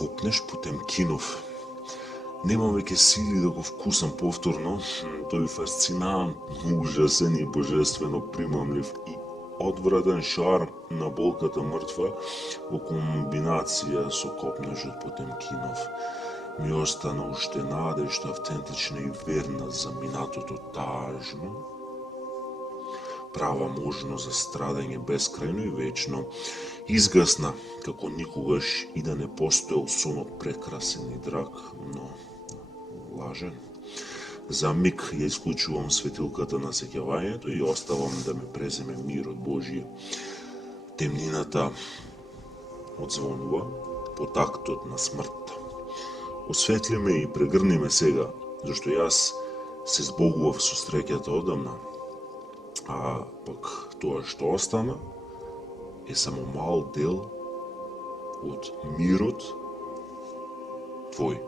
копнеш Потемкинов. Немам веќе сили да го вкусам повторно, тој фасцинантно, ужасен и божествено примамлив и одвратен шарм на болката мртва во комбинација со копнежот Потемкинов. Ми остана уште надежда автентична и верна за минатото тажно, права можност за страдање бескрајно и вечно, изгасна како никогаш и да не постоел сонот прекрасен и драг, но лажен. За миг ја исклучувам светилката на сеќавањето и оставам да ме преземе мирот Божји. Темнината одзвонува по тактот на смртта. Осветли ме и прегрни ме сега, зашто јас се збогував со среќата одамна, а пак тоа што остана е само мал дел од мирот твој.